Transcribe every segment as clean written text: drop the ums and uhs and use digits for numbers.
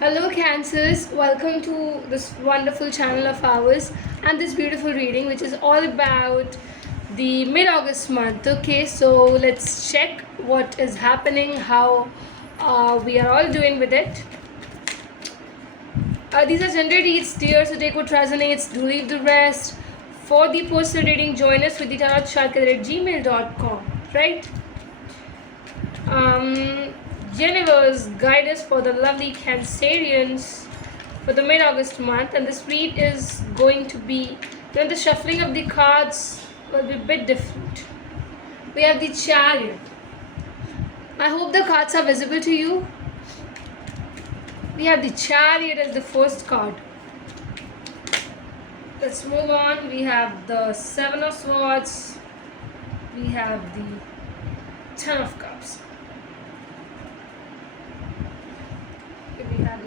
Hello, Cancers. Welcome to this wonderful channel of ours and this beautiful reading, which is all about the mid August month. Okay, so let's check what is happening, how we are all doing with it. These are gender reads, dear, so take what resonates, do leave the rest. For the personal reading, join us with the tarotcharkar@gmail.com, right? Universe, guide us for the lovely Cancerians for the mid-August month, and this read is going to be, the shuffling of the cards will be a bit different. We have the Chariot. I hope the cards are visible to you. We have the Chariot as the first card. Let's move on. We have the Seven of Swords. We have the Ten of Cups. We have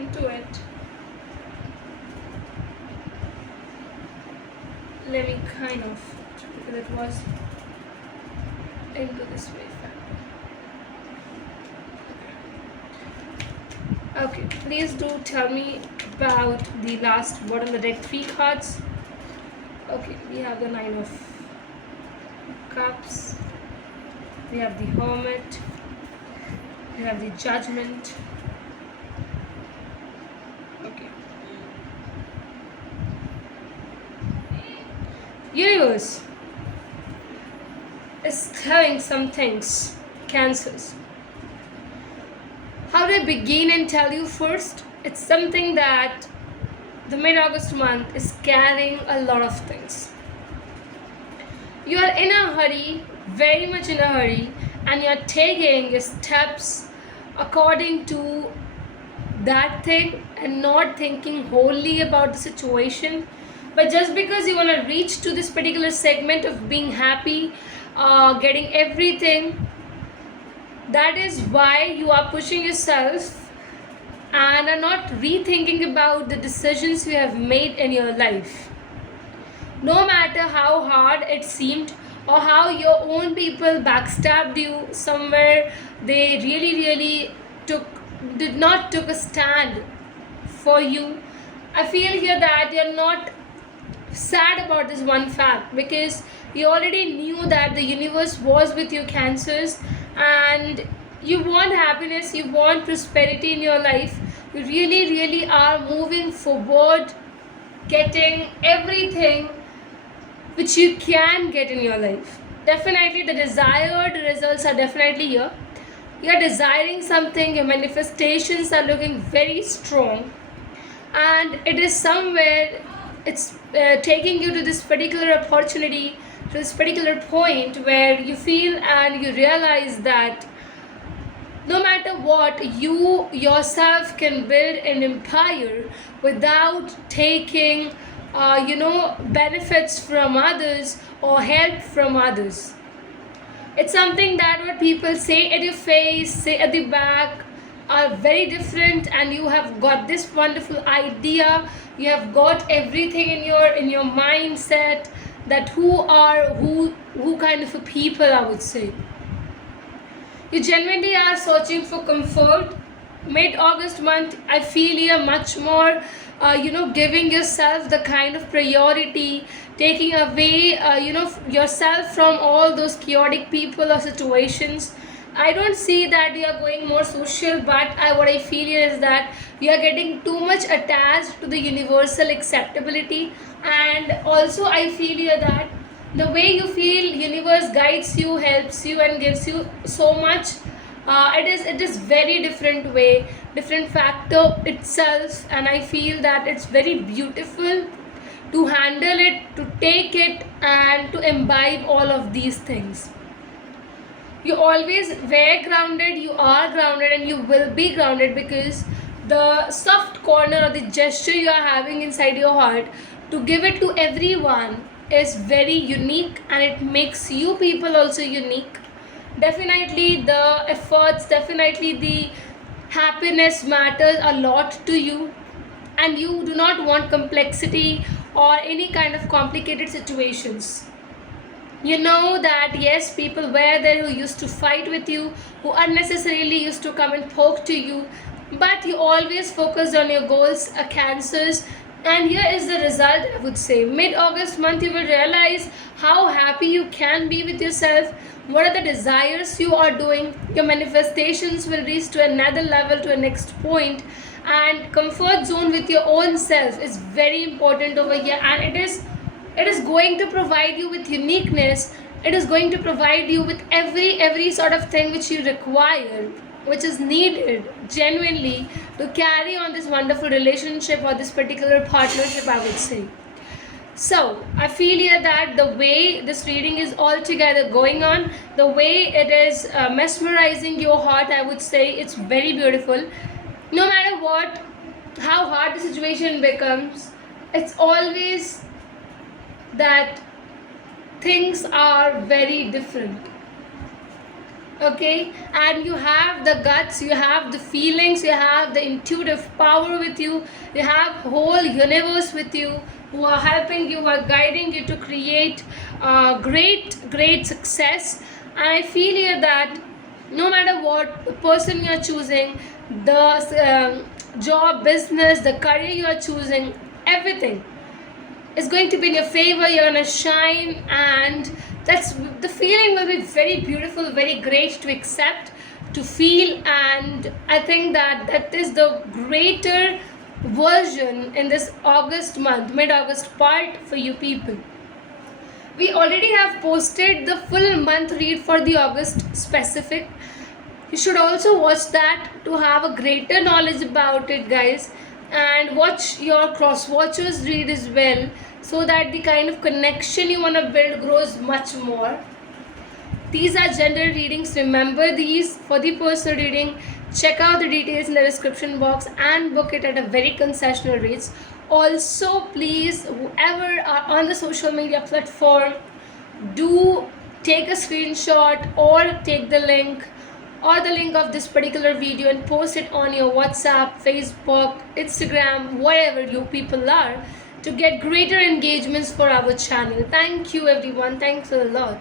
into it. Let me kind of, because it was into this way. Okay, please do tell me about the last bottom of the deck 3 cards. Okay, we have the Nine of Cups, we have the Hermit, we have the Judgment. Okay, Universe is telling some things, Cancers. How do I begin and tell you first? It's something that the mid-August month is carrying a lot of things. You are in a hurry, very much in a hurry, and you are taking your steps according to that thing and not thinking wholly about the situation. But just because you want to reach to this particular segment of being happy, getting everything, that is why you are pushing yourself and are not rethinking about the decisions you have made in your life. No matter how hard it seemed or how your own people backstabbed you somewhere, they really did not took a stand for you. I feel here that you're not sad about this one fact, because you already knew that the universe was with you, Cancers, and you want happiness, you want prosperity in your life. You really are moving forward, getting everything which you can get in your life. Definitely the desired results are definitely here. You are desiring something, your manifestations are looking very strong, and it is somewhere it's taking you to this particular opportunity, to this particular point where you feel and you realize that no matter what, you yourself can build an empire without taking benefits from others or help from others. It's something that what people say at your face, say at the back, are very different, and you have got this wonderful idea, you have got everything in your mindset, that who kind of a people, I would say. You genuinely are searching for comfort. Mid-August month, I feel you're much more giving yourself the kind of priority, taking away yourself from all those chaotic people or situations. I don't see that you are going more social, but what I feel is that you are getting too much attached to the universal acceptability, and also I feel here that the way you feel universe guides you, helps you, and gives you so much. It is very different way, different factor itself, and I feel that it's very beautiful to handle it, to take it, and to imbibe all of these things. You always were grounded, you are grounded, and you will be grounded, because the soft corner or the gesture you are having inside your heart to give it to everyone is very unique, and it makes you people also unique. Definitely the efforts, definitely the happiness matters a lot to you, and you do not want complexity or any kind of complicated situations. You know that yes, people were there who used to fight with you, who unnecessarily used to come and poke to you, but you always focused on your goals, cancers. And here is the result, I would say. Mid August month, you will realize how happy you can be with yourself, what are the desires you are doing. Your manifestations will reach to another level, to a next point. And comfort zone with your own self is very important over here, and it is going to provide you with uniqueness. It is going to provide you with every sort of thing which you require, which is needed genuinely to carry on this wonderful relationship or this particular partnership, I would say. So I feel here that the way this reading is altogether going on, the way it is mesmerizing your heart, I would say it's very beautiful. No matter what, how hard the situation becomes, it's always that things are very different. Okay, and you have the guts, you have the feelings, you have the intuitive power with you, you have whole universe with you, who are helping you, who are guiding you to create great success. And I feel here that no matter what the person you are choosing, the job, business, the career you are choosing, everything is going to be in your favor. You're going to shine, and that's the feeling will be very beautiful, very great to accept, to feel. And I think that that is the greater version in this August month, mid August part for you people. We already have posted the full month read for the August specific. You should also watch that to have a greater knowledge about it, guys. And watch your cross watchers read as well, so that the kind of connection you want to build grows much more. These are general readings. Remember these for the personal reading. Check out the details in the description box and book it at a very concessional rates. Also, please, whoever are on the social media platform, do take a screenshot or take the link or the link of this particular video and post it on your WhatsApp, Facebook, Instagram, wherever you people are, to get greater engagements for our channel. Thank you everyone. Thanks a lot.